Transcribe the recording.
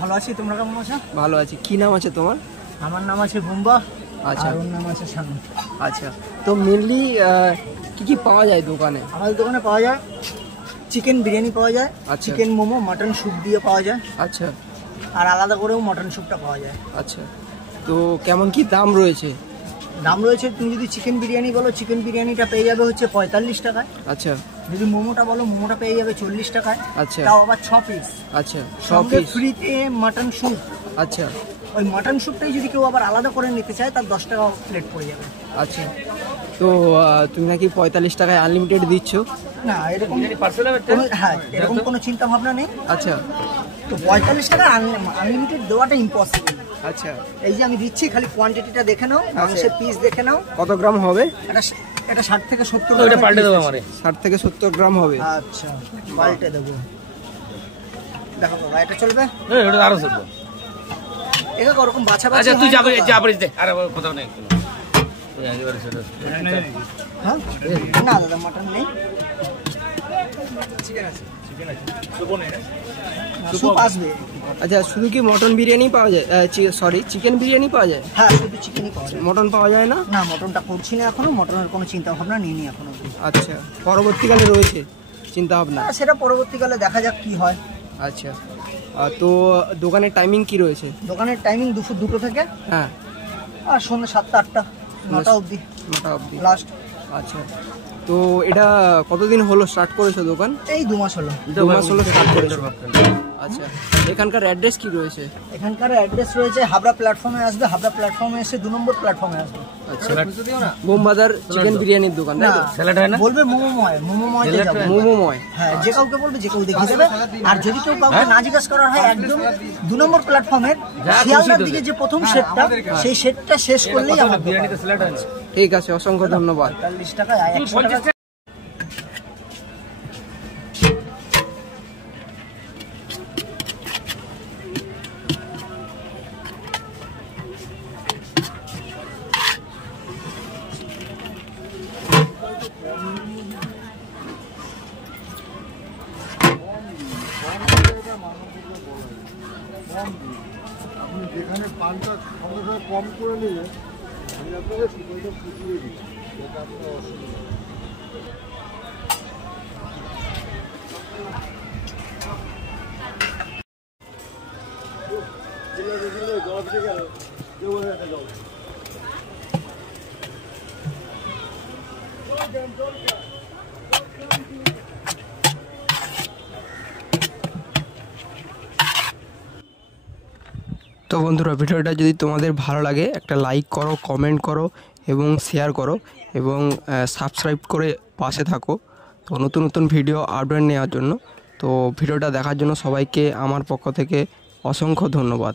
ভালো আছি, তোমরা কেমন আছো? ভালো আছি। কি নাম আছে তোমার? আমার নাম আছে বুম্বা। আচ্ছা, আর ওর নাম আছে শানু। আচ্ছা, তো মেনলি কি কি পাওয়া যায় দোকানে? আমাদের দোকানে পাওয়া যায় চিকেন বিরিয়ানি পাওয়া যায়, আচ্ছা। চিকেন মোমো, মাটন স্যুপ দিয়ে পাওয়া যায়, আচ্ছা আর আলাদা করেও মাটন স্যুপটা পাওয়া যায়। আচ্ছা, তো কেমন কি দাম রয়েছে? দাম রয়েছে, তুমি যদি চিকেন বিরিয়ানি বলো, চিকেন বিরিয়ানিটা পেয়ে যাবে হচ্ছে 45 টাকায়। আচ্ছা, যদি মোমোটা বলো, মোমোটা পেয়ে যাবে 40 টাকায়। আচ্ছা, তাও আবার 6 পিস। আচ্ছা, সঙ্গে 6 পিস। ফ্রিতে মাটন স্যুপ। আচ্ছা, ওই মাটন স্যুপটাই যদি কেউ আবার আলাদা করে নিতে চায়, তার 10 টাকা প্লেট পড়ে যাবে। আচ্ছা, তো তুমি নাকি 45 টাকায় আনলিমিটেড দিচ্ছ? না, এরকম হ্যাঁ, এরকম কোনো চিন্তা ভাবনা নেই। আচ্ছা, তো 45 টাকা আনলিমিটেড দেওয়াটা ইম্পসিবল। আচ্ছা, এই যে আমি দিচ্ছি, খালি কোয়ান্টিটিটা দেখে নাও, মাংসের পিস দেখে নাও। কত গ্রাম হবে? এটা 60 থেকে 70 ওটা পাল্টে দেবো আমারে। 60 থেকে 70 গ্রাম হবে। আচ্ছা, পাল্টে দেবো। দেখো বাবা, এটা চলবে? এটা আরো চলবে। এটা ওরকম বাছা বাছা। আচ্ছা, তুই যাবি দে। আরে কোথাও নেই। তুই একেবারে সেটা। হ্যাঁ, না দাদা, মাটন নেই, চিকেন আছে। সুপ নেই না? স্যুপ আসবে। আচ্ছা, শুধু কি মটন বিরিয়ানি পাওয়া যায়? সরি, চিকেন বিরিয়ানি পাওয়া যায়? হ্যাঁ, শুধু চিকেনই পাওয়া যায়। মটন পাওয়া যায় না? না, মটনটা করছি না এখনো, মটনের কোনো চিন্তা ভাবনা নিইনি এখনো। আচ্ছা, পরবর্তীকালে রয়েছে চিন্তা ভাবনা? সেটা পরবর্তীকালে দেখা যাক কি হয়। আচ্ছা, তো দোকানের টাইমিং কি রয়েছে? দোকানের টাইমিং দুপুর 2টো থেকে হ্যাঁ, আর সন্ধ্যে 7টা 8টা 9টা অবধি 9টা অবধি লাস্ট। আচ্ছা, তো এটা কতদিন হলো স্টার্ট করেছো দোকান? এই 2 মাস হলো। 2 মাস হলো স্টার্ট করেছো। আচ্ছা, এখানকার অ্যাড্রেস কি রয়েছে? এখানকার অ্যাড্রেস রয়েছে হাবড়া প্ল্যাটফর্মে আসবে, হাবড়া প্ল্যাটফর্মে এসে 2 নম্বর প্ল্যাটফর্মে আসবে। আচ্ছা, বোমবাজার চিকেন বিরিয়ানির দোকান, তাই তো? স্যালাড হয় না? বলবে মোমোময় যাবে। মোমোময়। হ্যাঁ, যে কাউকে বলবে, যে কেউ দেখিয়ে দেবে। আর যদি কেউ কাউকে না জিজ্ঞেস করার হয়, একদম 2 নম্বর প্ল্যাটফর্মের শিয়ালদার দিকে যে প্রথম শেডটা, সেই শেডটা শেষ করলেই আমার বিরিয়ানিতে স্যালাড হয় না? ঠিক আছে, অসংখ্য ধন্যবাদ। 45 টাকা 100 টাকা। আপনি যেখানে পানটা সঙ্গে সঙ্গে কম করে নিলে আমি আপনাকে সুতোটা ফুটিয়ে দিই, এটা আপনার অসুবিধা। জল থেকে গেল কেউ একটা জল। তো বন্ধুরা, ভিডিওটা যদি তোমাদের ভালো লাগে, একটা লাইক করো, কমেন্ট করো এবং শেয়ার করো এবং সাবস্ক্রাইব করে পাশে থাকো, তো নতুন নতুন ভিডিও আপডেট নেওয়ার জন্য। তো ভিডিওটা দেখার জন্য সবাইকে আমার পক্ষ থেকে অসংখ্য ধন্যবাদ।